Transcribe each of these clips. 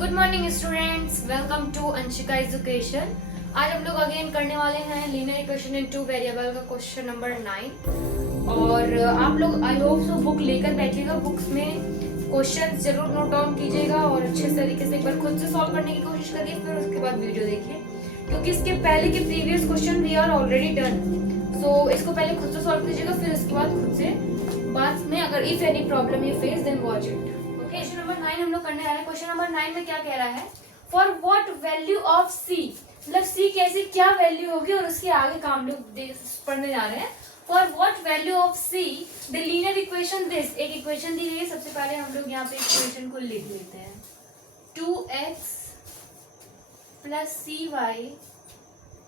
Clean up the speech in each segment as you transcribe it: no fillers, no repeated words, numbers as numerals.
Good morning students, welcome to Anshika education. आज हम लोग अगेन करने वाले हैं linear equation in two variable का क्वेश्चन नंबर 9। और आप लोग आई होप सो बुक लेकर बैठिएगा, बुक्स में क्वेश्चंस जरूर नोट डाउन कीजिएगा और अच्छे तरीके से एक बार खुद से सॉल्व करने की कोशिश करिए, फिर उसके बाद वीडियो देखिए, क्योंकि इसके पहले के previous question we are already done. So इसको पहले खुद से सॉल्व कीजिएगा, फिर उसके बाद खुद से बाद में अगर if any problem you face then watch it. Question number 9 हम लोग करने वाले हैं। क्वेश्चन नंबर 9 में क्या कह रहा है, फॉर व्हाट वैल्यू ऑफ सी, मतलब सी कैसी क्या वैल्यू होगी और उसके आगे का हम लोग पढ़ने जा रहे हैं। For what value of see the linear equation this, एक इक्वेशन दी गई है। सबसे पहले हम लोग यहाँ पे इक्वेशन को लिख लेते हैं, 2x plus C Y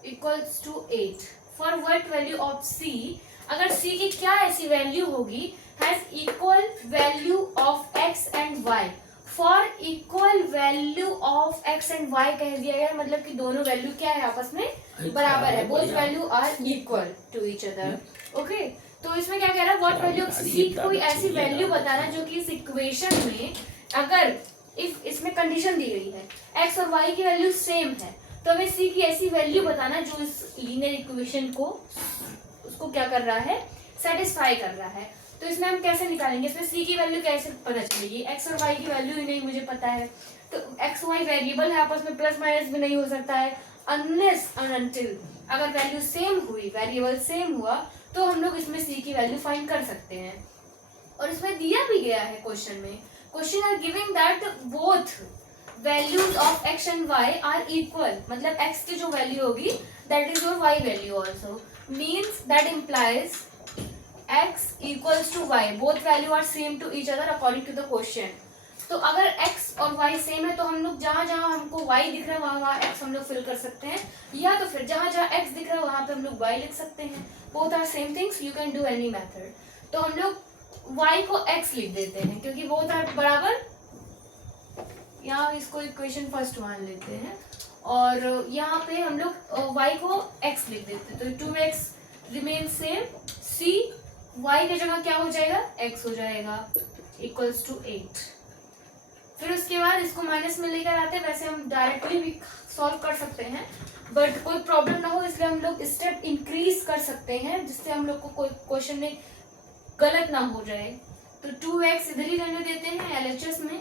equals to 8। For what value of C, अगर सी की क्या ऐसी वैल्यू होगी has equal value of x and Y. For equal value of x and Y कह दिया गया, मतलब कि दोनों वैल्यू क्या है, आपस में बराबर है, both value are equal to each other. Okay, तो इसमें क्या कह रहा है, व्हाट वैल्यू ऑफ सी, कोई ऐसी वैल्यू बताना जो कि इस इक्वेशन में अगर इफ इसमें कंडीशन दी गई है एक्स और वाई की वैल्यू सेम है, तो हमें सी की ऐसी वैल्यू बताना जो इस लीनियर इक्वेशन को उसको क्या कर रहा है, सेटिस्फाई कर रहा है। तो इसमें हम कैसे निकालेंगे, इसमें सी की वैल्यू कैसे पता चलेगी, एक्स और वाई की वैल्यू ही नहीं मुझे पता है, तो एक्स वाई वेरिएबल है, आपस में प्लस माइनस भी नहीं हो सकता है अनलेस एंड अनटिल अगर वैल्यू सेम हुई, वेरिएबल सेम हुआ, तो हम लोग इसमें सी की वैल्यू फाइंड कर सकते हैं। और इसमें दिया भी गया है क्वेश्चन में, question are giving that both values of x and y are equal, मतलब एक्स की जो वैल्यू होगी that is your y value also, means that implies x equals to y, both value are same to each other according to the question। तो अगर x और y same है तो हम लोग जहां जहां हमको y दिख रहा है वहां वहां x हम लोग फिल कर सकते हैं, या तो फिर जहां जहां x दिख रहा है वहां पे हम लोग y लिख सकते हैं। both are same things, you can do any method। तो हम लोग y को x लिख देते हैं क्योंकि both are बराबर, यहाँ इसको इक्वेशन फर्स्ट मान लेते हैं और यहाँ पे हम लोग y को x लिख देते हैं, तो 2x remain same, c y की जगह क्या हो जाएगा, x हो जाएगा, इक्वल्स टू 8। फिर उसके बाद इसको माइनस में लेकर आते हैं, वैसे हम डायरेक्टली भी सॉल्व कर सकते हैं बट कोई प्रॉब्लम ना हो इसलिए हम लोग स्टेप इंक्रीज कर सकते हैं जिससे हम लोग को कोई क्वेश्चन में गलत ना हो जाए। तो 2x इधर ही रहने देते हैं LHS में,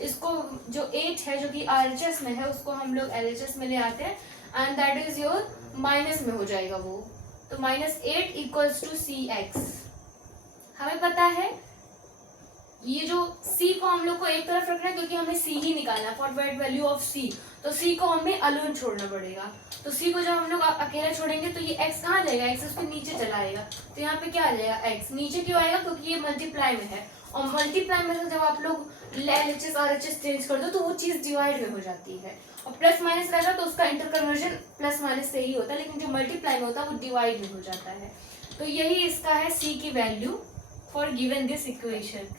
इसको जो 8 है जो कि RHS में है उसको हम लोग LHS में ले आते हैं and that is your minus में हो जाएगा वो, तो -8 इक्वल्स टू CX। हमें पता है ये जो C को हम लोग को एक तरफ रखना है क्योंकि हमें C ही निकालना है, for what value of C, तो C को हमें अलोन छोड़ना पड़ेगा। तो C को जब हम लोग अकेला छोड़ेंगे तो ये X कहाँ जाएगा, X उसके नीचे चला आएगा, तो यहाँ पे क्या आ जाएगा, X नीचे क्यों आएगा, क्योंकि ये मल्टीप्लाई में है और मल्टीप्लाई में से जब आप लोग LHS RHS चेंज कर दो तो वो चीज डिवाइड में हो जाती है, और प्लस माइनस रहेगा तो उसका इंटर कन्वर्जन प्लस माइनस से ही होता है, लेकिन जो मल्टीप्लाई में होता है वो डिवाइड में हो जाता है। तो यही इसका है C की value for given this equation.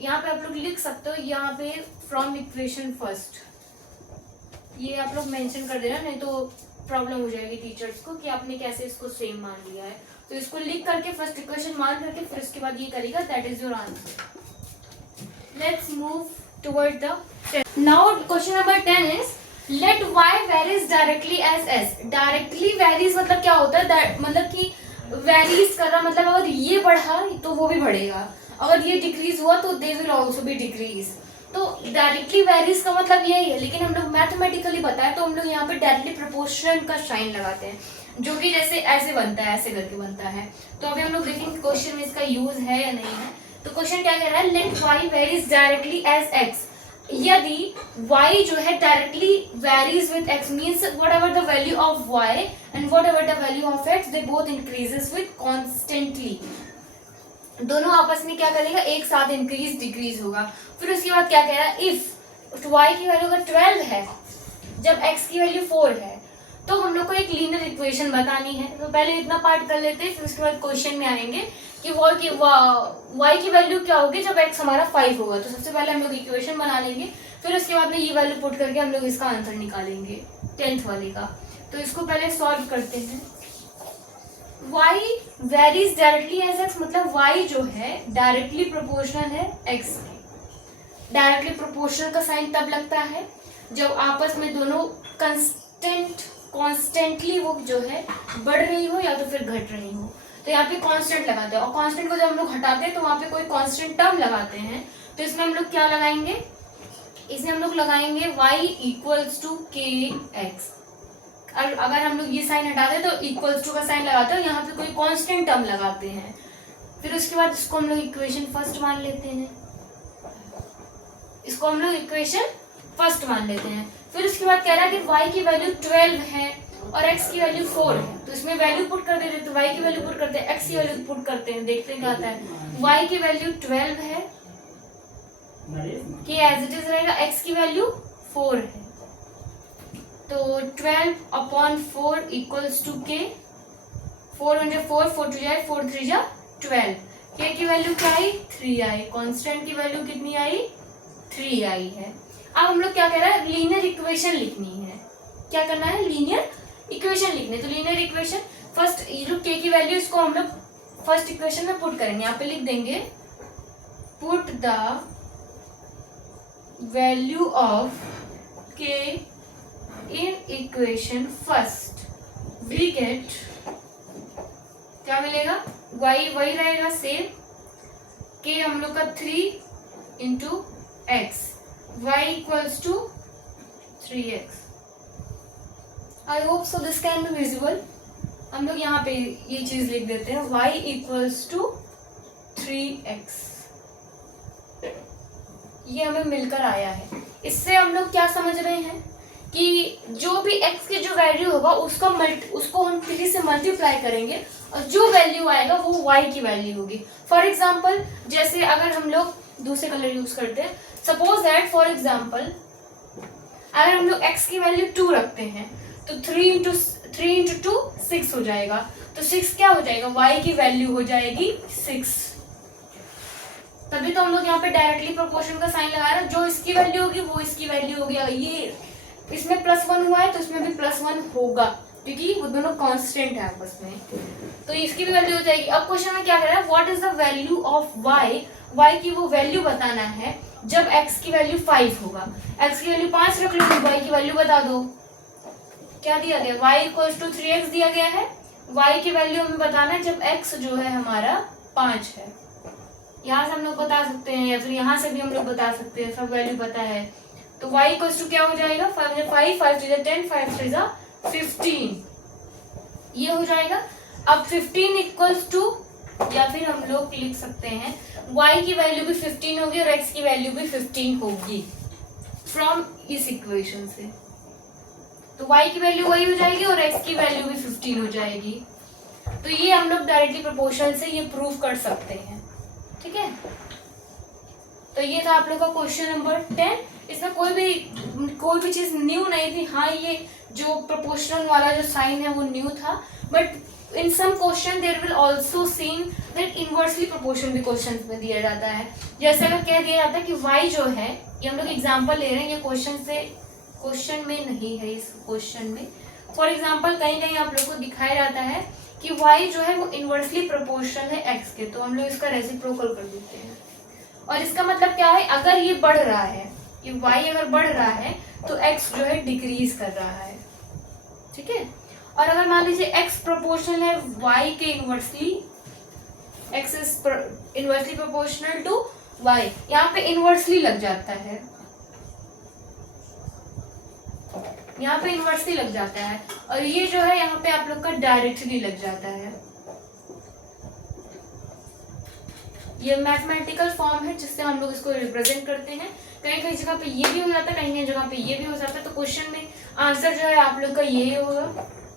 यहाँ पे आप लोग लिख सकते हो, यहाँ पे फ्रॉम इक्वेशन फर्स्ट ये आप लोग मेंशन कर देना, नहीं तो प्रॉब्लम हो जाएगी टीचर्स को कि आपने कैसे इसको सेम मान लिया है। तो इसको लिख करके फर्स्ट इक्वेशन मान करके फिर उसके बाद ये करेगा, that is your answer. Let's move toward the now question number 10 is let y varies directly as s। Directly varies मतलब क्या होता है, मतलब कि वेरीज कर रहा, मतलब अगर ये बढ़ा तो वो भी बढ़ेगा, अगर ये डिक्रीज हुआ तो they will also be decrease. तो डायरेक्टली वेरीज का मतलब यही है, लेकिन हम लोग मैथमेटिकली बताएं तो हम लोग यहाँ पे डायरेक्टली प्रोपोर्शन का साइन लगाते हैं, जो कि जैसे ऐसे बनता है, ऐसे करके बनता है। तो अभी हम लोग देखेंगे क्वेश्चन में इसका यूज है या नहीं है। तो क्वेश्चन क्या कह रहा है, let y varies directly as x। यदि y जो है directly varies with x means whatever the value of y and whatever the value of x they both increases with constantly, दोनों आपस में क्या करेगा, एक साथ इंक्रीज डिक्रीज होगा। फिर उसके बाद क्या कह रहा है, इफ y की वैल्यू अगर 12 है जब x की वैल्यू 4 है तो हम लोग को एक लीनियर इक्वेशन बतानी है। तो पहले इतना पार्ट कर लेते हैं, फिर उसके बाद क्वेश्चन में आएंगे कि y की वैल्यू क्या होगी जब x हमारा 5 होगा। तो सबसे पहले हम लोग इक्वेशन बना लेंगे, फिर उसके बाद में ये वैल्यू पुट करके हम लोग इसका आंसर निकालेंगे 10th वाले का। तो इसको पहले सॉल्व करते हैं। y varies directly as x, मतलब y जो है डायरेक्टली प्रोपोर्शनल है x के। डायरेक्टली प्रोपोर्शनल का साइन तब लगता है जब आपस में दोनों कॉन्स्टेंटली वो जो है बढ़ रही हो या तो फिर घट रही हो। तो यहाँ पे कांस्टेंट लगाते हैं, और कांस्टेंट को जब हम लोग हटाते हैं तो वहाँ पे कोई कांस्टेंट टर्म लगाते हैं। तो इसमें हम लोग क्या लगाएंगे, इसमें हम लोग लगाएंगे y इक्वल्स टू के एक्स। और अगर हम लोग ये साइन हटाते हैं तो इक्वल्स टू का साइन लगाते हैं, यहाँ पे कोई कांस्टेंट टर्म लगाते हैं। फिर उसके बाद इसको हम लोग इक्वेशन फर्स्ट मान लेते हैं, इसको हम लोग इक्वेशन फर्स्ट मान लेते हैं। फिर उसके बाद कह रहा है कि y की वैल्यू 12 है और x की वैल्यू 4 है, तो इसमें वैल्यू पुट कर देते हैं। तो y की वैल्यू पुट करते हैं, x की वैल्यू पुट करते हैं, देखते हैं क्या आता है। y की वैल्यू 12 है कि एज इट इज रहेगा, x की वैल्यू 4 है, तो 12/4 इक्वल्स टू के। 4 1 4, 4 2 जाए, 4 3 जा 12। के की वैल्यू क्या आई, 3 आई। कांस्टेंट की वैल्यू कितनी आई, 3 आई है। अब हम लोग क्या कह रहा है, लीनियर इक्वेशन लिखनी है। क्या करना है, लीनियर इक्वेशन लिखनी है। तो लीनियर इक्वेशन फर्स्ट, ये जो के की वैल्यू इसको हम लोग फर्स्ट इक्वेशन में पुट करेंगे। यहाँ पे लिख देंगे put the value of k in equation first, we get, क्या मिलेगा, y वही रहेगा सेम, के हम लोग का 3 into x, y equals to 3x। I hope so this can be visible. हम लोग यहाँ पे ये चीज लिख देते हैं, y इक्वल्स टू 3x। ये हमें मिलकर आया है। इससे हम लोग क्या समझ रहे हैं कि जो भी x की जो वैल्यू होगा उसको हम 3 से मल्टीप्लाई करेंगे और जो वैल्यू आएगा वो y की वैल्यू होगी। फॉर एग्जाम्पल, जैसे अगर हम लोग दूसरे कलर यूज करते हैं, सपोज दैट फॉर एग्जाम्पल अगर हम लोग x की वैल्यू 2 रखते हैं तो 3 इंटू 2 6 हो जाएगा। तो 6 क्या हो जाएगा, y की वैल्यू हो जाएगी 6। तभी तो हम लोग यहाँ पे डायरेक्टली प्रोपोर्शन का साइन लगा रहे हैं, जो इसकी वैल्यू होगी वो इसकी वैल्यू होगी। ये इसमें +1 हुआ है तो इसमें भी +1 होगा, क्योंकि वो दोनों कांस्टेंट है आपस में, तो इसकी भी वैल्यू हो जाएगी। अब क्वेश्चन में क्या कर रहा है, what is the value of y की वो वैल्यू बताना है जब x की वैल्यू 5 होगा। x की वैल्यू 5 रख लो, y की वैल्यू बता दो। क्या दिया गया, y इक्वल्स टू 3x दिया गया है। y की वैल्यू हमें बताना है जब x जो है हमारा 5 है। यहाँ से हम लोग बता सकते हैं या फिर यहाँ से भी हम लोग बता सकते हैं, सब वैल्यू पता है। तो y इक्वल्स टू क्या हो जाएगा, 5 5 5 3 10 5 3 15, ये हो जाएगा। अब 15 इक्वल्स टू, या फिर हम लोग लिख सकते हैं y की वैल्यू भी 15 होगी और x की वैल्यू भी 15 होगी फ्रॉम इस इक्वेशन से। तो y की वैल्यू वही हो जाएगी और x की वैल्यू भी 15 हो जाएगी। तो ये हम लोग डायरेक्टली प्रोपोर्शनल से ये प्रूव कर सकते हैं, ठीक है। तो ये था आप लोग का क्वेश्चन नंबर 10। इसमें कोई भी चीज न्यू नहीं थी। हाँ, ये जो प्रोपोर्शनल वाला जो साइन है वो न्यू था, but in some question there will also seen that inversely proportion भी क्वेश्चन में दिया जाता है। जैसे अगर कह दिया जाता है कि y जो है, ये हम लोग एग्जांपल ले रहे हैं, ये क्वेश्चन में नहीं है, इस क्वेश्चन में फॉर एग्जांपल कहीं कहीं आप लोग को दिखाया जाता है कि y जो है वो इनवर्सली प्रोपोर्शनल है x के, तो हम लोग इसका रेसिप्रोकल कर देते हैं। और इसका मतलब क्या है, अगर ये बढ़ रहा है, ये y अगर बढ़ रहा है तो x जो है डिक्रीज कर रहा है, ठीक है। और अगर मान लीजिए x प्रोपोर्शनल है y के inversely, x is inversely proportional to y, यहाँ पे इनवर्सली लग जाता है, यहाँ पे इनवर्सली लग जाता है, और ये जो है यहाँ पे आप लोग का डायरेक्टली लग जाता है। ये मैथमेटिकल फॉर्म है जिससे हम लोग इसको रिप्रेजेंट करते हैं। कहीं कहीं जगह पे ये भी हो जाता है, कहीं कहीं जगह पे ये भी हो जाता है। तो क्वेश्चन में आंसर जो है आप लोग का यही होगा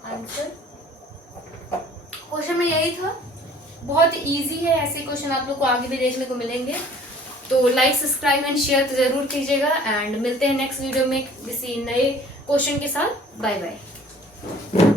आंसर। क्वेश्चन में यही था, बहुत इजी है। ऐसे क्वेश्चन आप लोग को आगे भी देखने को मिलेंगे। तो लाइक, सब्सक्राइब एंड शेयर तो जरूर कीजिएगा, एंड मिलते हैं नेक्स्ट वीडियो में किसी नए क्वेश्चन के साथ। Bye bye.